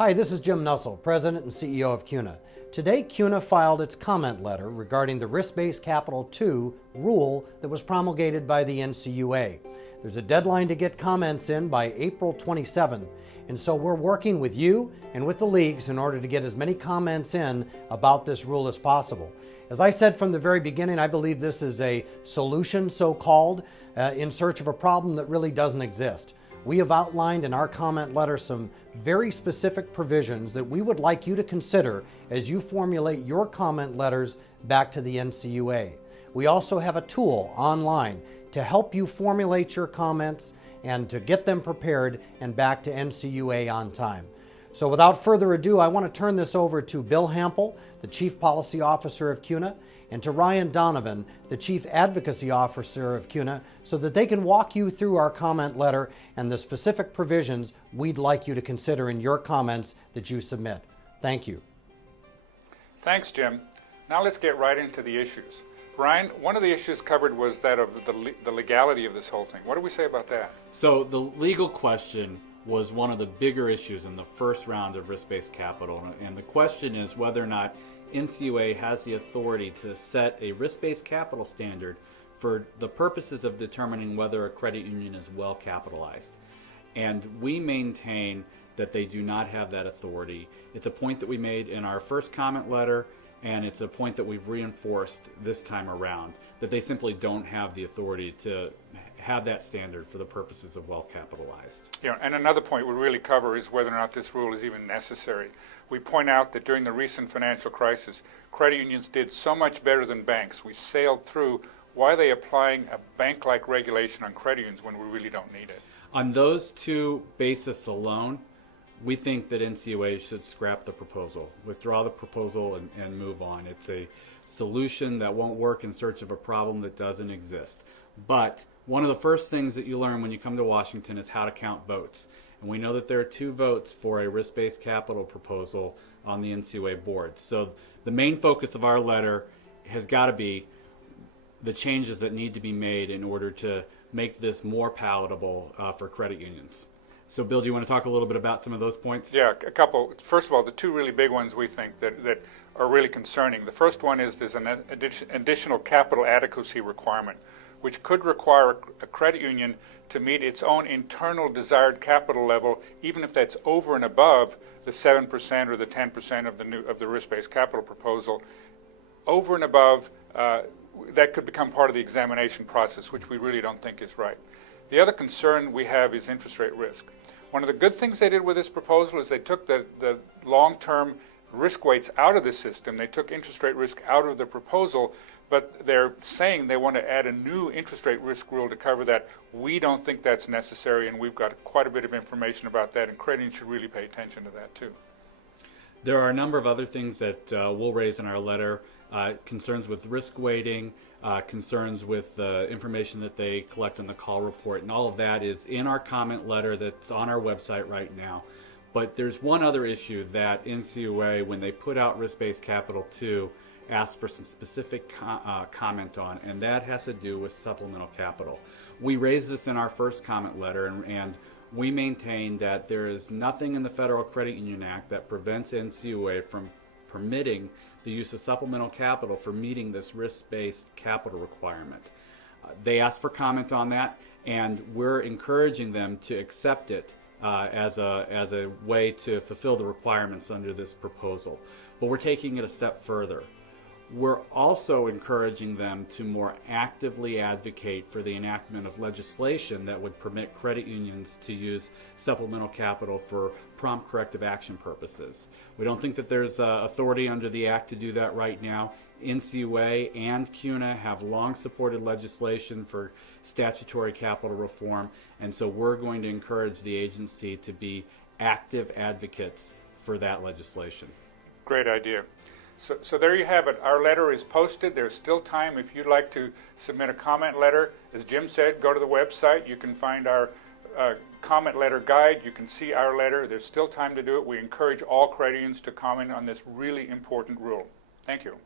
Hi, this is Jim Nussel, President and CEO of CUNA. Today, CUNA filed its comment letter regarding the Risk-Based Capital II rule that was promulgated by the NCUA. There's a deadline to get comments in by April 27, and so we're working with you and with the leagues in order to get as many comments in about this rule as possible. As I said from the very beginning, I believe this is a solution, so-called, in search of a problem that really doesn't exist. We have outlined in our comment letter some very specific provisions that we would like you to consider as you formulate your comment letters back to the NCUA. We also have a tool online to help you formulate your comments and to get them prepared and back to NCUA on time. So without further ado, I want to turn this over to Bill Hampel, the Chief Policy Officer of CUNA, and to Ryan Donovan, the Chief Advocacy Officer of CUNA, so that they can walk you through our comment letter and the specific provisions we'd like you to consider in your comments that you submit. Thank you. Thanks, Jim. Now let's get right into the issues. Ryan, one of the issues covered was that of the legality of this whole thing. What do we say about that? So the legal question was one of the bigger issues in the first round of risk-based capital, and the question is whether or not NCUA has the authority to set a risk-based capital standard for the purposes of determining whether a credit union is well capitalized. And we maintain that they do not have that authority. It's a point that we made in our first comment letter, and it's a point that we've reinforced this time around, that they simply don't have the authority to have that standard for the purposes of well capitalized. Yeah, and another point we really cover is whether or not this rule is even necessary. We point out that during the recent financial crisis, credit unions did so much better than banks. We sailed through. Why are they applying a bank-like regulation on credit unions when we really don't need it? On those two bases alone, we think that NCUA should scrap the proposal, withdraw the proposal and move on. It's a solution that won't work in search of a problem that doesn't exist. But one of the first things that you learn when you come to Washington is how to count votes. And we know that there are 2 votes for a risk-based capital proposal on the NCUA board. So the main focus of our letter has got to be the changes that need to be made in order to make this more palatable for credit unions. So Bill, do you want to talk a little bit about some of those points? Yeah, a couple. First of all, the 2 really big ones we think that are really concerning. The first one is there's an additional capital adequacy requirement, which could require a credit union to meet its own internal desired capital level, even if that's over and above the 7% or the 10% of the risk-based capital proposal. Over and above, that could become part of the examination process, which we really don't think is right. The other concern we have is interest rate risk. One of the good things they did with this proposal is they took the long-term risk weights out of the system. They took interest rate risk out of the proposal, but they're saying they want to add a new interest rate risk rule to cover that. We don't think that's necessary, and we've got quite a bit of information about that, and credit unions should really pay attention to that too. There are a number of other things that we'll raise in our letter, concerns with risk weighting, concerns with information that they collect in the call report, and all of that is in our comment letter that's on our website right now. But there's one other issue that NCUA, when they put out Risk-Based Capital II, asked for some specific comment on, and that has to do with supplemental capital. We raised this in our first comment letter, and we maintain that there is nothing in the Federal Credit Union Act that prevents NCUA from permitting the use of supplemental capital for meeting this risk-based capital requirement. They asked for comment on that, and we're encouraging them to accept it as a way to fulfill the requirements under this proposal. But we're taking it a step further. We're also encouraging them to more actively advocate for the enactment of legislation that would permit credit unions to use supplemental capital for prompt corrective action purposes. We don't think that there's authority under the Act to do that right now. NCUA and CUNA have long supported legislation for statutory capital reform, and so we're going to encourage the agency to be active advocates for that legislation. Great idea. So there you have it. Our letter is posted. There's still time if you'd like to submit a comment letter. As Jim said, go to the website. You can find our comment letter guide. You can see our letter. There's still time to do it. We encourage all credit unions to comment on this really important rule. Thank you.